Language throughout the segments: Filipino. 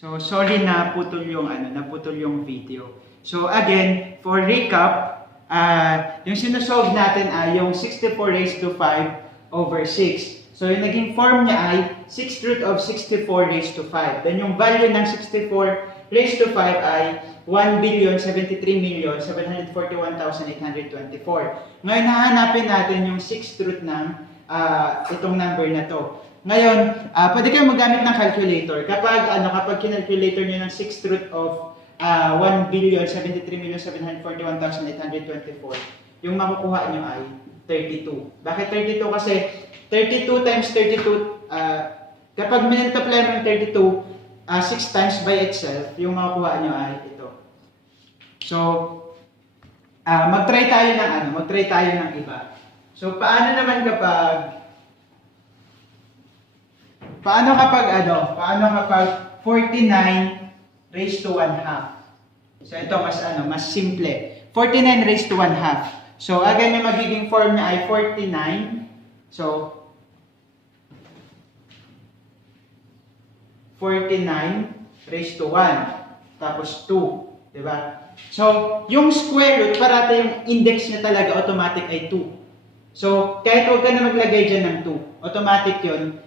So, sorry na naputol yung video. So, again, for recap, yung sinosolve natin ay yung 64 raised to 5 over 6. So, yung naging form niya ay 6th root of 64 raised to 5. Then, yung value ng 64 raised to 5 ay 1,073,741,824. Ngayon, hahanapin natin yung 6th root ng itong number na to. Ngayon, pwede kayong magamit ng calculator. Kapag kinalculator nyo ng 6th root of 1,073,741,824, yung makukuha nyo ay 32. Bakit 32? Kasi 32 times 32, kapag minultiply mo yung 32, 6 times by itself, yung makukuha nyo ay ito. So, mag-try tayo ng iba. So, paano kapag 49 raised to 1 half? So, ito mas simple. 49 raised to 1 half. So, again, yung magiging form niya ay 49. So, 49 raised to 1. Tapos 2. Diba? So, yung square root, parati yung index niya talaga automatic ay 2. So, kahit huwag ka na maglagay dyan ng 2, automatic yun.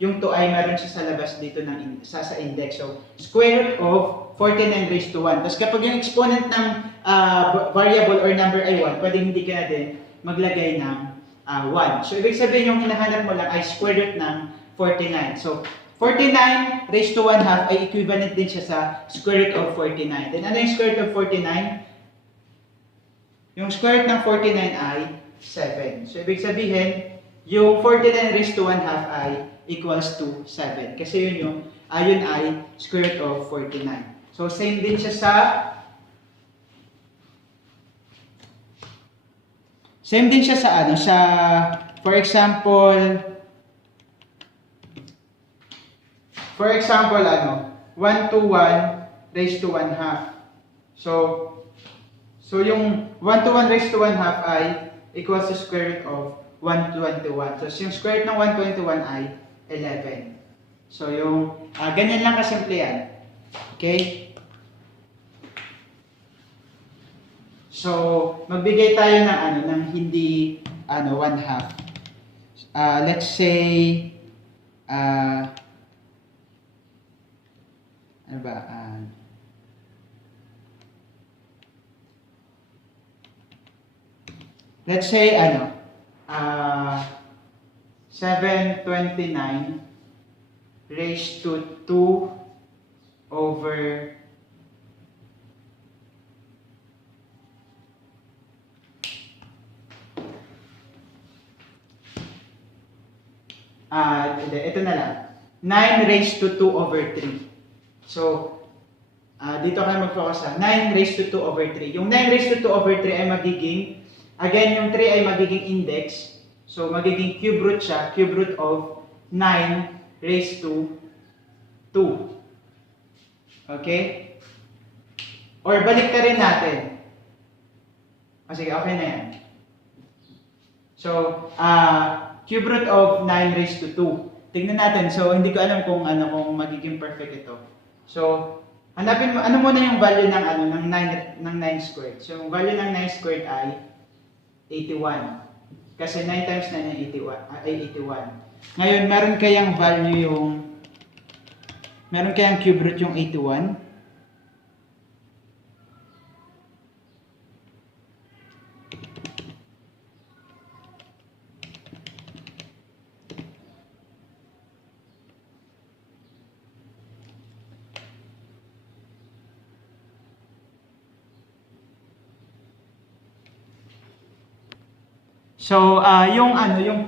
Yung 2 ay meron siya sa labas dito sa index. So, square root of 49 raised to 1. Tapos kapag yung exponent ng variable or number ay 1, pwedeng hindi ka na din maglagay ng 1. So, ibig sabihin yung hinahanap mo lang ay square root ng 49. So, 49 raised to 1 half ay equivalent din siya sa square root of 49. Then, ano yung square root of 49? Yung square root ng 49 ay 7. So, ibig sabihin, yung 49 raised to 1 half ay equals to 7. Kasi yun ay square root of 49. So, same din siya sa for example, 1 to 1 raised to 1 half. So yung 1 to 1 raised to 1 half ay equals to square root of 121. So, yung square root ng 121 ay 11. So, ganyan lang kasimple yan. Okay? So, magbigay tayo ng hindi 1 half. Let's say let's say 729 raised to 2 over ito na lang. 9 raised to 2 over 3. So, dito kayo mag-focus 9 raised to 2 over 3. Yung 9 raised to 2 over 3 ay magiging, again, yung 3 ay magiging index. So, magiging cube root siya. Cube root of 9 raised to 2. Okay? Or balik rin natin. Sige, okay na yan. So, cube root of 9 raised to 2. Tingnan natin. So, hindi ko alam kung magiging perfect ito. So, hanapin mo, ano muna yung value ng 9 squared. So, yung value ng 9 squared ay 81. Kasi 9 times 9 ay 81. Ngayon, meron kayang cube root yung 81? So, yung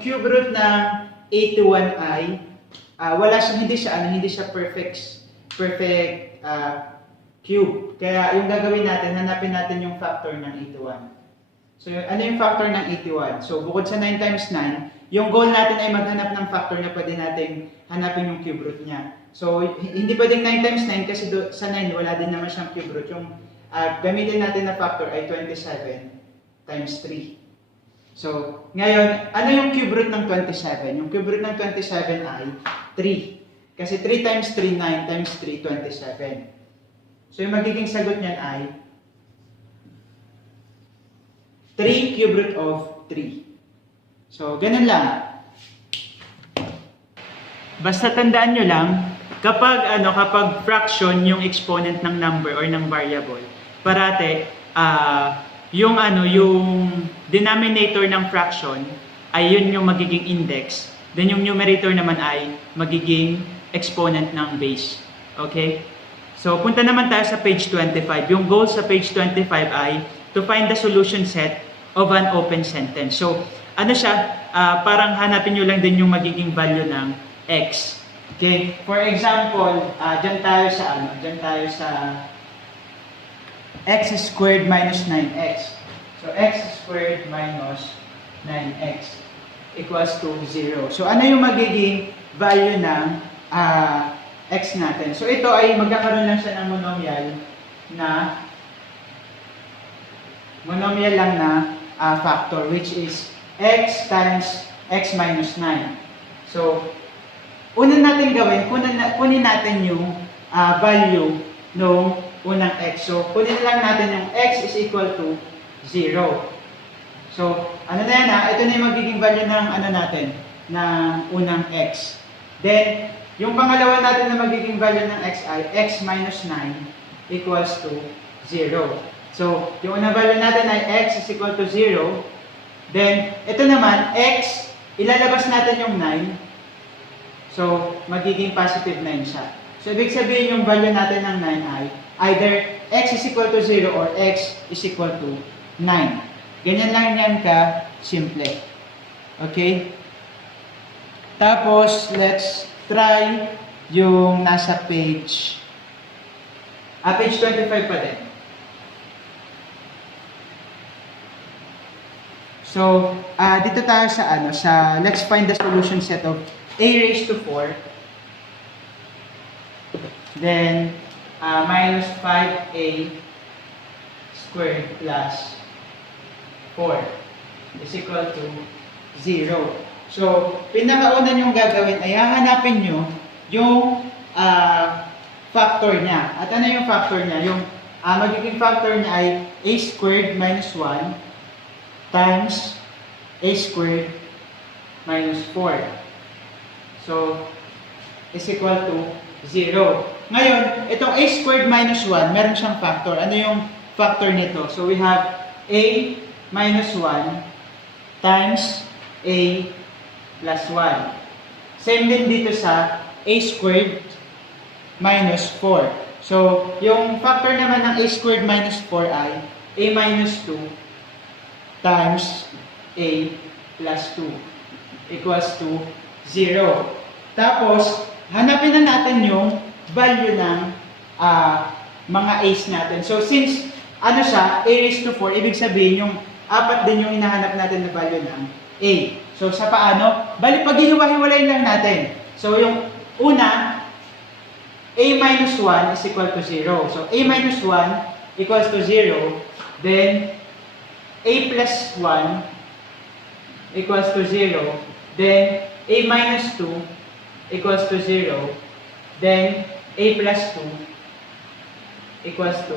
cube root ng 81 ay hindi siya perfect cube. Kaya yung gagawin natin, hanapin natin yung factor ng 81. So, ano yung factor ng 81? So, bukod sa 9 times 9, yung goal natin ay maghanap ng factor na pwede natin hanapin yung cube root niya. So, hindi pwedeng 9 times 9 kasi sa 9 wala din naman siyang cube root. Yung gamitin natin na factor ay 27 times 3. So, ngayon, ano yung cube root ng 27? Yung cube root ng 27 ay 3. Kasi 3 times 3, 9 times 3, 27. So yung magiging sagot niyan ay 3 cube root of 3. So, ganun lang. Basta tandaan nyo lang, kapag fraction yung exponent ng number or ng variable, parate, yung denominator ng fraction ay yun yung magiging index. Then yung numerator naman ay magiging exponent ng base. Okay? So, punta naman tayo sa page 25. Yung goal sa page 25 ay to find the solution set of an open sentence. So, parang hanapin nyo lang din yung magiging value ng x. Okay? For example, dyan tayo sa x squared minus 9x. So, x squared minus 9x equals to 0. So, ano yung magiging value ng x natin? So, ito ay magkakaroon lang siya ng monomial lang na factor, which is x times x minus 9. So, una natin gawin, kunin natin yung value ng unang x. So, kunin lang natin yung x is equal to 0. So, ano na yan ito na yung magiging value ng ng unang x. Then, yung pangalawa natin na magiging value ng x ay x minus 9 equals to 0. So, yung unang value natin ay x is equal to 0. Then, ito naman, x, ilalabas natin yung 9. So, magiging positive 9 siya. So, ibig sabihin yung value natin ng 9 ay either x is equal to 0 or x is equal to 9. Ganyan lang yan ka-simple. Okay? Tapos, let's try yung nasa page 25 pa din. So, dito tayo sa let's find the solution set of a raised to 4, then minus 5a squared plus 4 is equal to 0. So, pinakauna nyo gagawin ay hahanapin nyo yung factor niya. At ano yung factor niya? Yung magiging factor niya ay a squared minus 1 times a squared minus 4. So, is equal to 0. Ngayon, itong a squared minus 1, meron siyang factor. Ano yung factor nito? So, we have a minus 1 times a plus 1. Same din dito sa a squared minus 4. So, yung factor naman ng a squared minus 4 ay a minus 2 times a plus 2 equals to 0. Tapos, hanapin na natin yung value ng mga a's natin. So, since siya, a raised to 4, ibig sabihin yung apat din yung hinahanap natin na value ng a. So, sa paano? Bali, paghihiwa-hiwalayin lang natin. So, yung una, a minus 1 is equal to 0. So, a minus 1 equals to 0. Then, a plus 1 equals to 0. Then, a minus 2 equals to 0. Then, a plus 2 equals to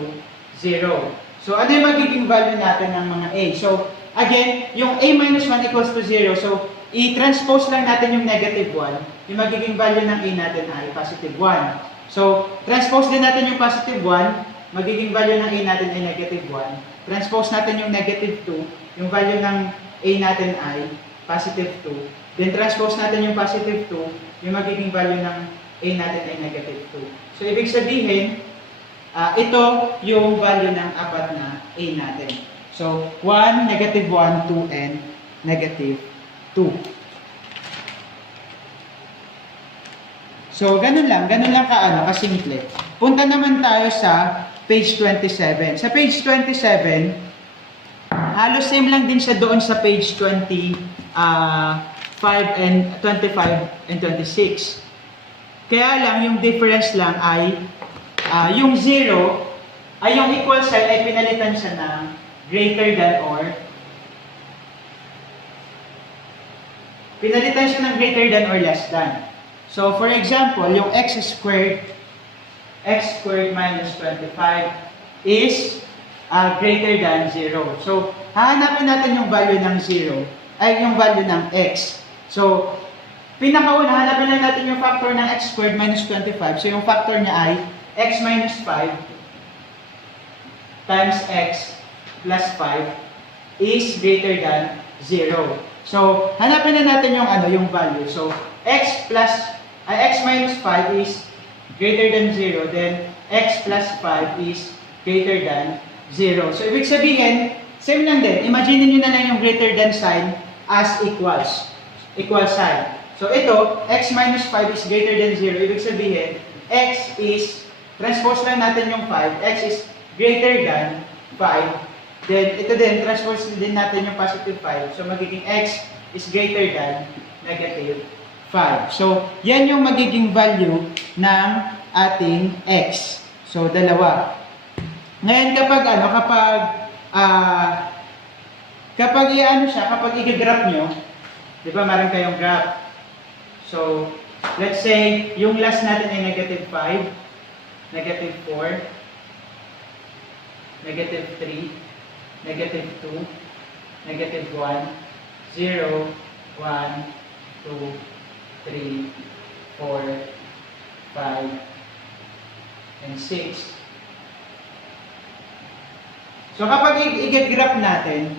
0. So, ano yung magiging value natin ng mga a? So, again, yung a minus 1 equals to 0. So, i-transpose lang natin yung negative 1. Yung magiging value ng a natin ay positive 1. So, transpose din natin yung positive 1. Magiging value ng a natin ay negative 1. Transpose natin yung negative 2. Yung value ng a natin ay positive 2. Then, transpose natin yung positive 2. Yung magiging value ng a natin ay negative 2. So, ibig sabihin, ito yung value ng apat na a natin. So, 1, negative 1, 2, and negative 2. So, ganun lang kasimple. Punta naman tayo sa page 27. Sa page 27, halos same lang din siya doon sa page 25 and 26. Kaya lang, yung difference lang ay yung 0 ay yung equal sign ay pinalitan siya ng greater than or less than. So, for example, yung x squared minus 25 is greater than 0. So, hahanapin natin yung value ng 0, ay yung value ng x. So, pinakauna, hanapin lang natin yung factor ng x squared minus 25. So, yung factor niya ay x minus 5 times x plus 5 is greater than 0. So, hanapin na natin yung yung value. So, x minus 5 is greater than 0, then x plus 5 is greater than 0. So, ibig sabihin, same lang din. Imagine niyo na lang yung greater than sign as equals. Equal sign. So, ito, x minus 5 is greater than 0. Ibig sabihin, x is, transpose lang natin yung 5, x is greater than 5. Then, ito din, transpose din natin yung positive 5. So, magiging x is greater than negative 5. So, yan yung magiging value ng ating x. So, dalawa. Ngayon, kapag i-graph nyo, di ba, meron kayong graph. So, let's say, yung last natin ay negative 5, negative 4, negative 3, negative 2, negative 1, 0, 1, 2, 3, 4, 5, and 6. So, kapag i-graph natin,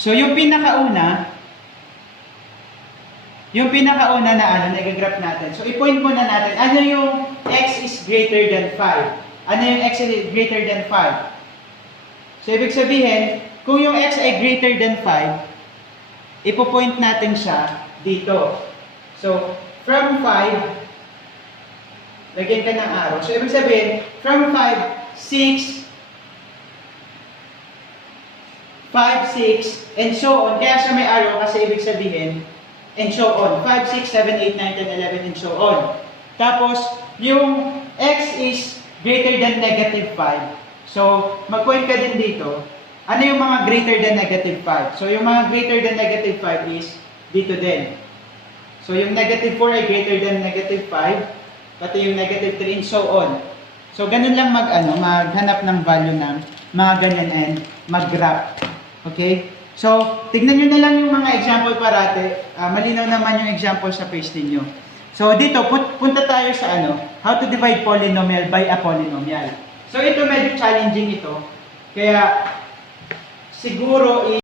so yung pinakauna na i-graph natin. So, i-point muna natin, ano yung x is greater than 5? Ano yung x is greater than 5? So, ibig sabihin, kung yung x ay greater than 5, ipo-point natin siya dito. So, from 5, lagyan ka ng arrow. So, ibig sabihin, from 5, 6, 5, 6, and so on. Kaya siya may arrow kasi ibig sabihin, and so on. 5, 6, 7, 8, 9, 10, 11, and so on. Tapos, yung x is greater than negative 5. So, mag-point ka din dito. Ano yung mga greater than negative 5? So, yung mga greater than negative 5 is dito din. So, yung negative 4 ay greater than negative 5. Pati yung negative 3 and so on. So, ganun lang maghanap ng value ng mga ganyan and mag-graph. Okay? So, tignan nyo na lang yung mga example parate. Malinaw naman yung example sa page ninyo. So, dito, punta tayo sa how to divide polynomial by a polynomial. So, ito medyo challenging ito. Kaya, siguro